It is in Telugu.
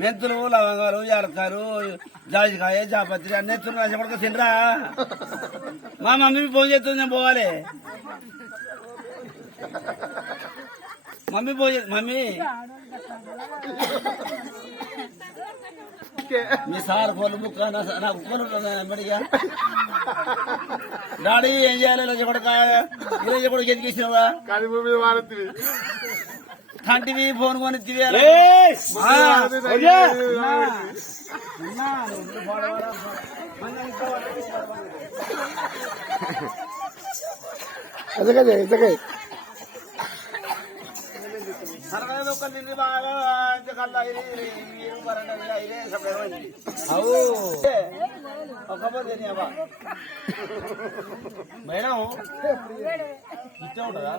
మెంతులు లవంగాలు యాలకాయలు జాజికాయ జాపత్రి అన్ని ఎత్తున్నా చెప్పక తినరా మా మమ్మీ ఫోన్ చేస్తుంది నేను పోవాలి మమ్మీ ఫోన్ మమ్మీ మీ సార్ ఫోన్ బుక్ నాకు ఫోన్ మెడిగా డాడీ ఏం చేయాలి చెప్పడకాయ కూడా ఎదిగేసినవా కంటివి ఫోన్ కొనివి బాగా మేడం ఇచ్చే ఉంటుందా